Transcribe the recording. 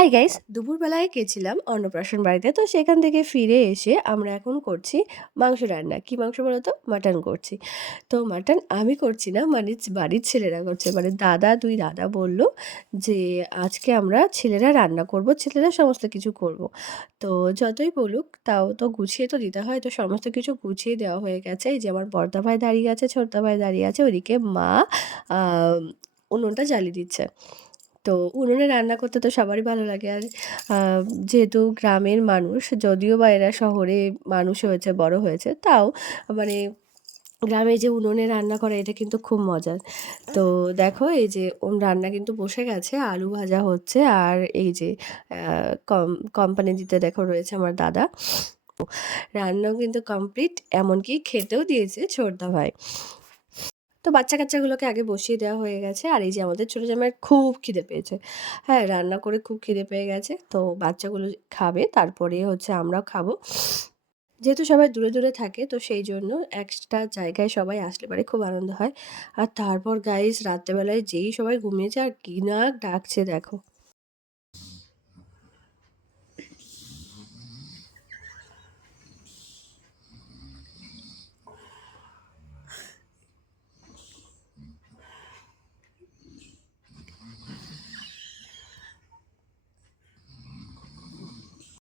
Hi guys! দুপুরবেলায় গেছিলাম অন্নপ্রাশন বাড়িতে। তো সেখান থেকে ফিরে এসে আমরা এখন করছি মাংস রান্না। কি মাংস বলো তো? মাটন করছি। তো মাটন আমি করছি না, মানে বাড়ির ছেলেরা করছে। মানে দাদা, ২ দাদা বলল যে, "আজকে আমরা ছেলেরা রান্না করব, ছেলেরা সমস্ত কিছু করব।" তো যতই বলুক, তাও তো গুছিয়ে তো দিতে হয়। তো সমস্ত কিছু গুছিয়ে দেওয়া হয়ে গেছে। এই যে আমার বড়দা ভাই দাঁড়িয়ে আছে, ছোটদা ভাই দাঁড়িয়ে আছে। ওইদিকে মা আ উনুনটা জ্বালিয়ে দিচ্ছে। তো উনুনে রান্না করতে তো সবারই ভালো লাগে। আর আ যেহেতু গ্রামের মানুষ, যদিও বা এরা শহরে মানুষ হয়েছে, বড় হয়েছে, তাও মানে গ্রামে যে উনুনে রান্না করে এটা কিন্তু খুব মজার। তো দেখো এই যে রান্না কিন্তু বসে গেছে, আলু ভাজা হচ্ছে আর এই যে আ কম কোম্পানি দিতে দেখো রয়েছে আমার দাদা। রান্নাও কিন্তু কমপ্লিট, এমনকি খেতেও দিয়েছে ছোড়দা ভাই। তো বাচ্চা-কাচ্চাগুলোকে আগে বসিয়ে দেওয়া হয়ে গেছে। আর এই যে আমাদের ছোট জামাইয়ের খুব খিদে পেয়েছে। হ্যাঁ, রান্না করে খুব খিদে পেয়ে গেছে। তো বাচ্চাগুলো খাবে, তারপরে হচ্ছে আমরাও খাবো। যেহেতু সবাই দূরে, দূরে থাকে তো সেইজন্য একটা জায়গায় সবাই আসলে পরে খুব আনন্দ হয়। আর তারপর গাইস রাত্রেবেলায় যেই সবাই ঘুমিয়েছে আর কি না ডাকছে দেখো।